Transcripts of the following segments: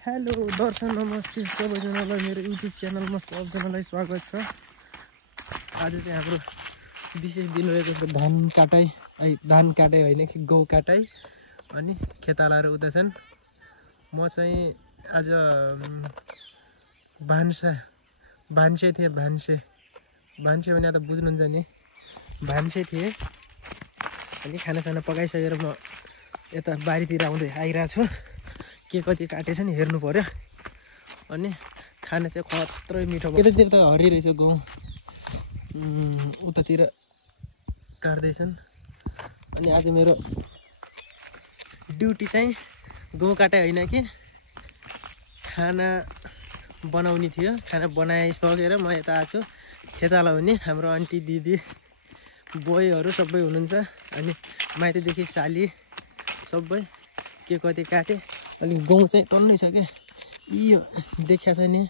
Hello दर्शन नमस्ते सबैजनालाई मेरो युट्युब च्यानलमा सबजनालाई स्वागत छ। आज चाहिँ हाम्रो विशेष दिन रहेको छ धान काटाइ होइन कि गहुँ काटाइ अनि खेतालाहरू उता छन्। म चाहिँ आज भान्से थिएँ भान्से भने त बुझ्नुहुन्छ नि भान्से थिएँ अनि खानासाना पकाइसकेर म यता बारीतिर आइरहेको छु। के कति काटेछ नि हेर्नु पर्यो अनि खाना चाहिँ खत्रै मिठो भयो। यतातिर त हरि रहेछ गहुँ उतातिर काट्दैछन् अनि आज मेरो ड्युटी चाहिँ गहुँ काटाइ होइन कि खाना बनाउने थियो। खाना बनाइसकेर म यता आएको छु खेताला हुने हाम्रो आन्टी दिदी बोयहरू सबै हुनुहुन्छ अनि माइतदेखि साली सबै के कति काटे। अनि गहुँ चाहिँ टन्नै छ क्या यो देखिया छ नि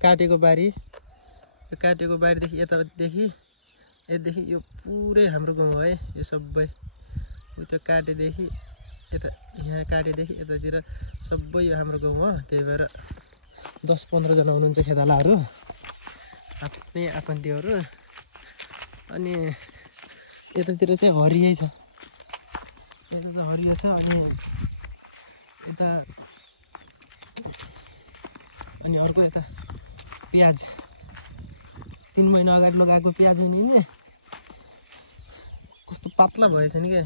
काटेको बारी। यो काटेको बारीदेखि यतादेखि यो पुरै हाम्रो गाउँ है। यो सबै त्यो काटेदेखि यता यहाँ काटेदेखि यतातिर सबै यो हाम्रो गाउँ हो। त्यही भएर 10-15 जना हुनुहुन्छ खेतालाहरू आफ्नै आफन्तीहरू। अनि यतातिर चाहिँ हरियै छ, यता त हरिया छ। अनि अर्को यता प्याज 3 महिना अगाडि लगाएको प्याज हुने कस्तो पातला भएछ नि क्या।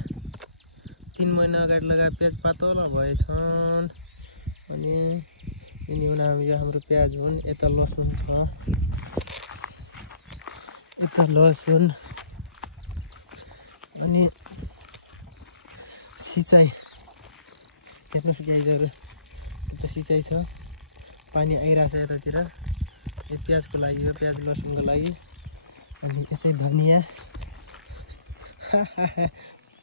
3 महिना अगाडि लगाएको प्याज पातला भएछन्। अनि यो हाम्रो प्याज हुन्। यता लसुन छ, यता लसुन अनि सिँचाइ हेर्नुहोस् गाइजहरू यता सिँचाइ छ, पानी आइरहेछ यतातिर। यो प्याजको लागि हो, प्याज लसुनको लागि। अनि त्यसै धनिया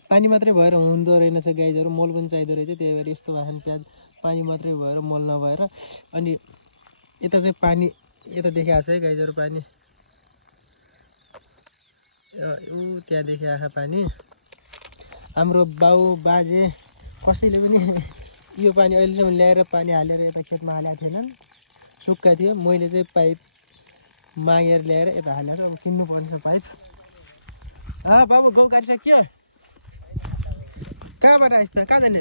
पानी मात्रै भएर हुँदो रहेनछ गाइजहरू, मल पनि चाहिँदो रहेछ। त्यही भएर यस्तो भएको नि प्याज पानी मात्रै भएर मल नभएर। अनि यता चाहिँ पानी यता देखिएको छ है गाइजहरू पानी ऊ त्यहाँदेखि आएको पानी। हाम्रो बाउ बाजे कसैले पनि यो पानी अहिलेसम्म ल्याएर पानी हालेर यता खेतमा हालेको थिएनन्, सुक्खा थियो। मैले चाहिँ पाइप मागेर ल्याएर यता हालेर अब किन्नु पर्छ पाइप। बाबु गहुँ काटिसक्यो, कहाँबाट आइस् त, कहाँ जाने?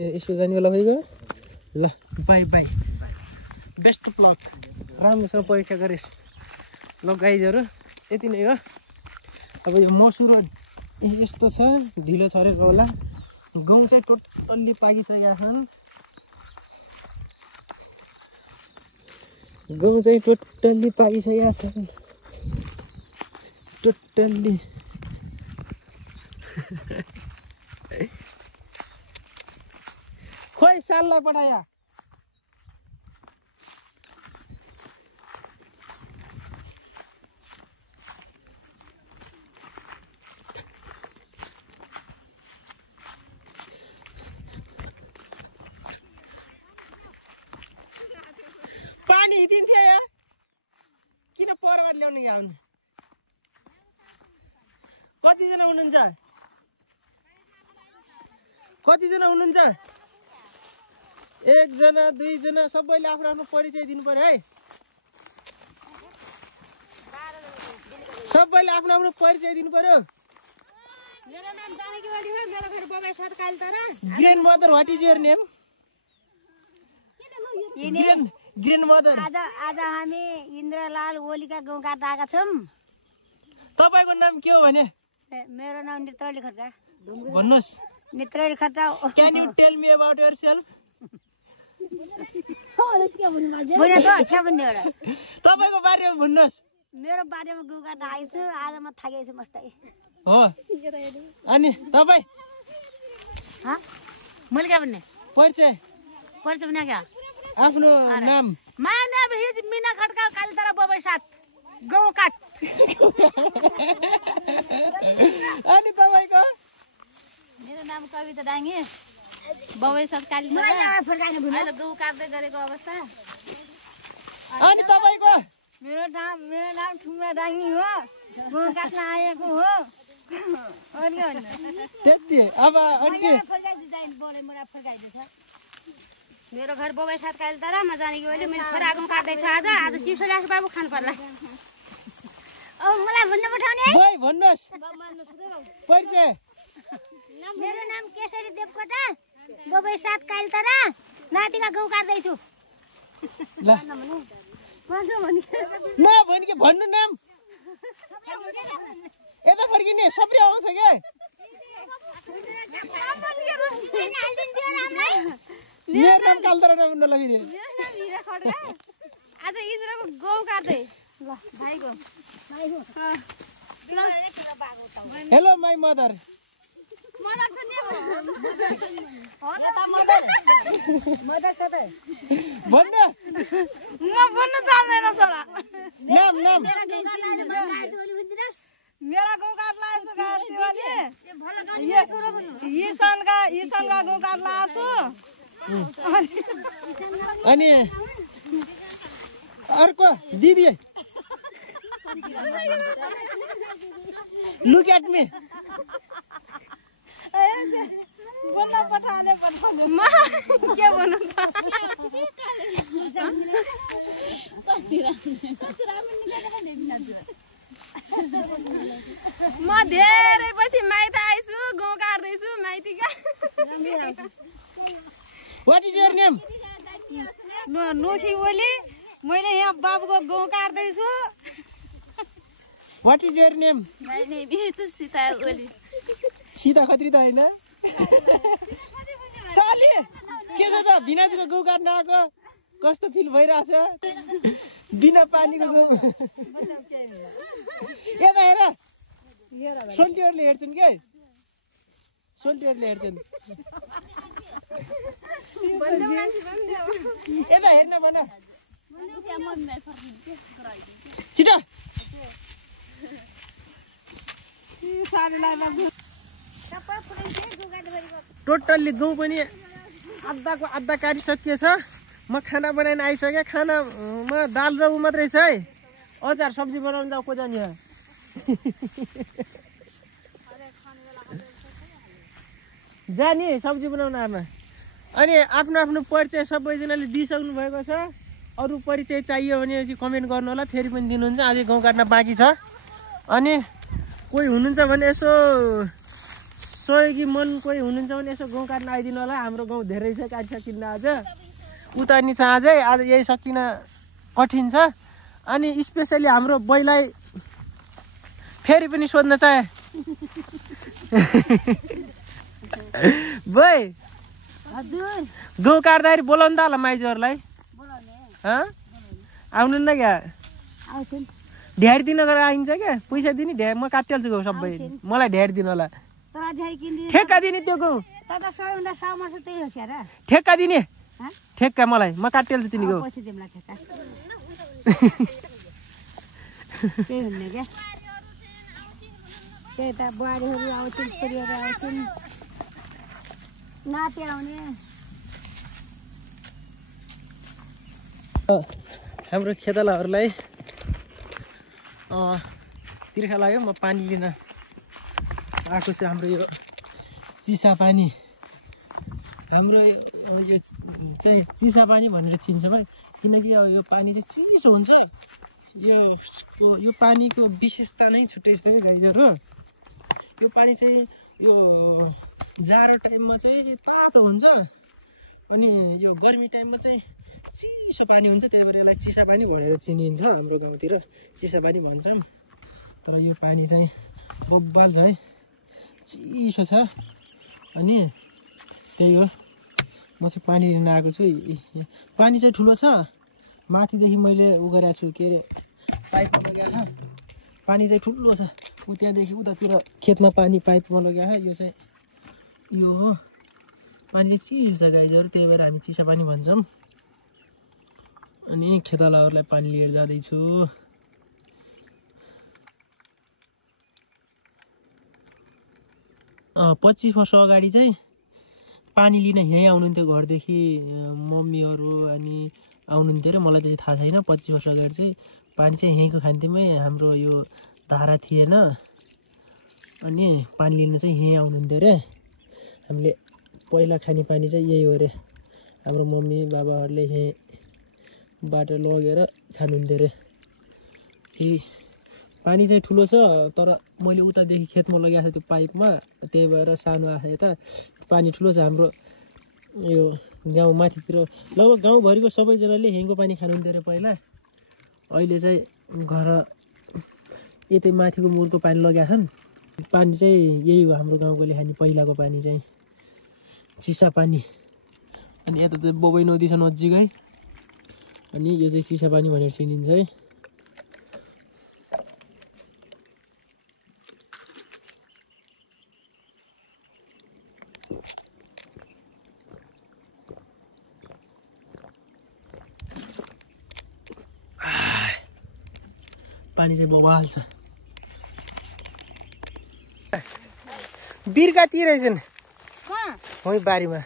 ए यसको जाने बेला भइगयो ल। By by, best of lock, राम्रोसँग परीक्षा गरेस् ल गाइजहरू। यति नै हो। अब यो मसुर यस्तो छ, ढिलो छरेको होला। गहुँ चाहिँ टोटल्ली पाकिसकेका छन्, गहुँ चाहिँ टोटल्ली पाकिसकेका छन्, टोटल्ली। खोइ साललाई पठाया पानी दिन्थे किन पोहोरबाट ल्याउनु यहाँ आउनु? कतिजना हुनुहुन्छ? कतिजना हुनुहुन्छ? 1 जना 2 जना सबैले आफ्नो आफ्नो परिचय दिनु पर्यो है। सबैले आफ्नो आफ्नो परिचय दिनु पर्यो। मेरो नाम जानकी ओली हो, मेरो घर बबाई साथ Kalatara. Grandmother what is your name? Grandmother. आज हामी इन्द्रलाल ओलीका गाउँ काट्न आएका छौँ। तपाईको नाम के हो भने? मेरो नाम नेत्रली खड्का। भन्नुस्। Netrali Khadka. Can you tell me about yourself? बुझ्न त के भन्ने एउटा तपाईको बारेमा भन्नुस्। मेरो बारेमा गाउँ काट्न आएको छु। आज म थाकेको छु मस्तै हो। अनि तपाई? मैले के भन्ने? परिचय भने क्या आफ्नो नाम? My name is Meena Khadka, Kalatara Babai साथ गाउँ काट। अनि तपाईको? मेरो नाम कविता डाङ्गे, बबाई साथ कालतरा, अहिले गाउँ काट्दै गरेको अवस्था। अनि तपाईको? मेरो नाम ठुङ्गा डाङ्गी हो, गाउँ काट्न आएको हो। त्यति अब अनि मेरो घर बाबा साथ काल तारा म जाने कि मैले मेरो छोरा गाउँ काट्दैछ आज चिसो लाग्छ बाबु खानु पर्ला अब मलाई भन्न पठाउने है बोय भन्नुस् परिचय मेरो नाम केशरी देवकोटा बाबा साथ काल तारा नातिका गाउँ काट्दैछु ल न भनि के भन्नु नाम यता फर्किने सबै आउँछ के मेरो नाम कालतरा नभन्न लगिने आज इजराको गाउँ काट्दै ल भाइको हेलो माई मदर भन्न म भन्न जान्दैन छोरा नाम नाम मेरा गाउँ काट्ला इसनका गाउँ काट्ला छु अनि अर्को दिदी लुक एट मी के भन्नु म धेरै पछि माइत आइछु गाउँ काट्दैछु माइतीका what is your name Nokhi Oli मैले यहाँ बाबुको गाउँ काट्दैछु what is your name Sita Oli Sita Khatri त होइन साली के छ त बिनाजुको गाउँ काट्न आएको कस्तो फिल भइरहेछ बिना पानीको गाउँ यता हेर सोल्टीहरूले हेर्छन् के सोल्टीहरूले हेर्छन् यता हेर्न भन छिटो टोटल्ली गाउँ पनि आधाको आधा काटिसकिएछ म खाना बनाइन आइसकेँ खानामा दाल र उ मात्रै छ है अचार सब्जी बनाउनु जाऊ को जाने जाने सब्जी बनाउन आमा अनि आफ्नो आफ्नो परिचय सबैजनाले दिइसक्नु भएको छ अरू परिचय चाहियो भने चाहिँ कमेन्ट गर्नु होला फेरि पनि दिनुहुन्छ अझै गाउँ काट्न बाँकी छ अनि कोही हुनुहुन्छ भने यसो सहयोगी मन कोही हुनुहुन्छ भने यसो गाउँ काट्न आइदिनु होला हाम्रो गाउँ धेरै छ काटिसकिन्न आज उता नि छ अझै आज यही सकिन कठिन छ अनि स्पेसली हाम्रो बैलाई फेरि पनि सोध्न चाहे बै गाउँ काट्दाखेरि बोलाउनु त होला माइजूहरूलाई आउनु न क्या ढ्याड दिन गरेर आइन्छ क्या पैसा दिने ढ्याड म काटिहाल्छु गाउँ सबै मलाई ढ्याड दिनु होला ठेक्का दिने त्यो गाउँ ठेक्का दिने ठेक्का मलाई म काटिहाल्छु तिनी गाउँ त्यही त बुहारीहरू आउँछन् छोरीहरू आउँछन् नाति आउने हाम्रो खेतालाहरूलाई तिर्खा लाग्यो म पानी लिन आएको छु हाम्रो यो चिसा पानी हाम्रो यो चाहिँ चिसा पानी भनेर चिन्छ भाइ किनकि अब यो पानी चाहिँ चिसो हुन्छ यो पानीको विशेषता नै छुट्टै छ क्या गाइजहरू यो पानी चाहिँ यो जाडो टाइममा चाहिँ तातो हुन्छ अनि यो गर्मी टाइममा चाहिँ चिसो पानी हुन्छ त्यही भएर यसलाई चिसा पानी भनेर चिनिन्छ हाम्रो गाउँतिर चिसा पानी भन्छौँ तर यो पानी चाहिँ बब्बाल छ है चिसो छ अनि त्यही हो म चाहिँ पानी लिन आएको छु पानी चाहिँ ठुलो छ माथिदेखि मैले उ गरेको छु के अरे पाइपमा लगाएको पानी चाहिँ ठुलो छ उ त्यहाँदेखि उतातिर खेतमा पानी पाइपमा लगाएको यो चाहिँ यो हो पानी चाहिँ चिसो छ गाइजहरू त्यही भएर हामी चिसा पानी भन्छौँ अनि खेतालाहरूलाई पानी लिएर जाँदैछु 25 वर्ष अगाडि चाहिँ पानी लिन यहीँ आउनुहुन्थ्यो घरदेखि मम्मीहरू अनि आउनुहुन्थ्यो र मलाई चाहिँ थाहा छैन 25 वर्ष अगाडि चाहिँ पानी चाहिँ यहीँको खान्थ्यौँ हाम्रो यो धारा थिएन अनि पानी लिन चाहिँ यहीँ आउनुहुन्थ्यो अरे हामीले पहिला खाने पानी चाहिँ यही हो अरे हाम्रो मम्मी बाबाहरूले यहीँबाट लगेर खानुहुन्थ्यो अरे। यी पानी चाहिँ ठुलो छ तर मैले उतादेखि खेतमा लगाएको छ त्यो पाइपमा, त्यही भएर सानो आएको यता। पानी ठुलो छ हाम्रो यो गाउँ माथितिर, लगभग गाउँभरिको सबैजनाले यहीँको पानी खानुहुन्थ्यो अरे पहिला। अहिले चाहिँ घर यतै माथिको मुरको पानी लगाएको छन्। पानी चाहिँ यही हो हाम्रो गाउँकोले खाने पहिलाको पानी चाहिँ, चिसा पानी। अनि यता चाहिँ बबई नदी छ नजिकै, अनि यो चाहिँ चिसा पानी भनेर चिनिन्छ है। पानी चाहिँ बबाल छ। बिर्का ती रहेछन् वहीँ बारीमा।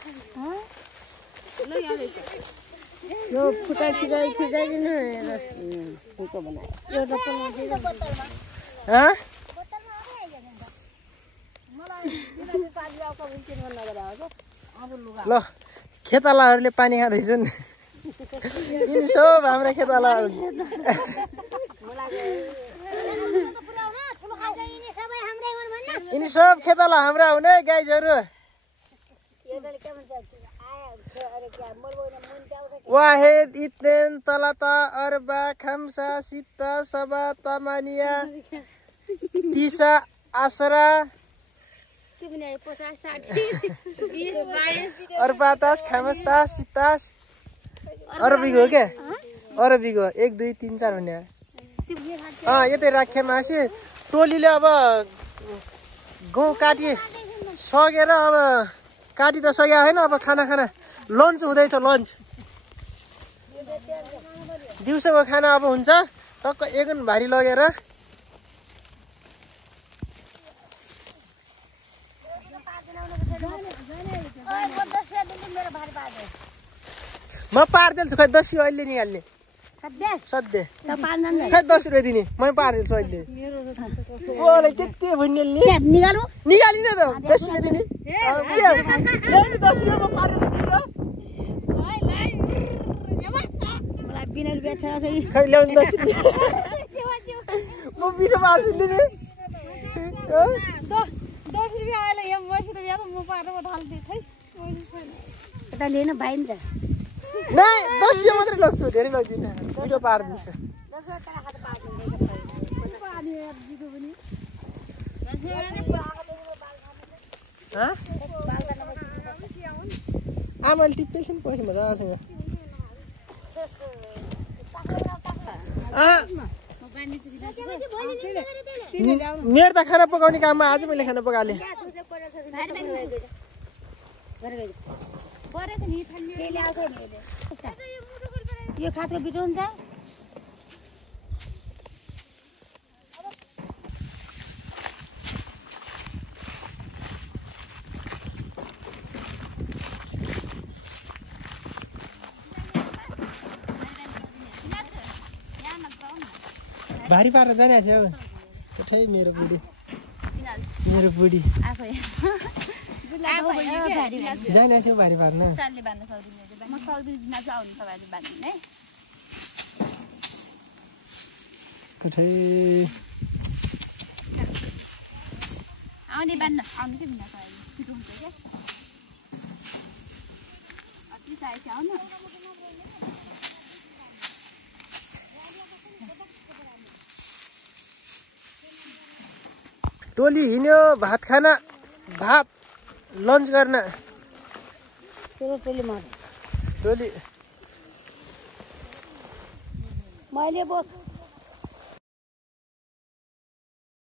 ल खेतालाहरूले पानी खाँदैछन्। यिनी सब हाम्रा खेतालाहरू। यिनी सब खेताला हाम्रा हुने गाईहरू। वाहेद इत्नेन तलाता अर्बा खम्सा सित्ता सबा तमानिया तिसा आसरा अर्बातास खमस्तास सित्तास। अरबिक हो क्या? अरबिक हो। 1 2 3 4 भन्ने। यतै राखे मासी टोलीले अब गहुँ काटी सकेर अब काटी त सकेको छैन, अब खाना लन्च हुँदैछ। लन्च दिउँसोको खाना अब हुन्छ टक्क 1 भारी लगेर। म पारिदिन्छु खै 10 अहिले निकाल्ने सधैँ खै 10 रुपियाँ दिने मैले पारिदिन्छु अहिले। ओले त्यति भुन्नेले निकालिन त 10 रुपियाँ दिने 10 रुपियाँ म पारिदिन्छु। खै ल्याउनु 10 रुपियाँ म पिठो पारिदिन्छु नि। 10 रुपियाँ अहिले यो मसित बिहा म पारेर ढाल्दिन्छु है। यता लिएन भाइ नि त। नै 10 रुपियाँ मात्रै लग्छु, धेरै लग्दिनँ। पिठो पारिदिन्छु। आमाले टिप्दैछन् पैसा मजासँग। मेरो त खाना पकाउने काममा आज मैले खाना पकालेँ। यो खातको बिटो हुन्छ। भारी पारेर जाने थियो ठै मेरो बुढी जाने थियो भारी पार्न। आउने बान्न आउने के बिना छिटो हुन्छ क्या अति चाहिन्छ आउन। टोली हिँड्यो भात खाना, भात लन्च गर्न। टोली टोली मैले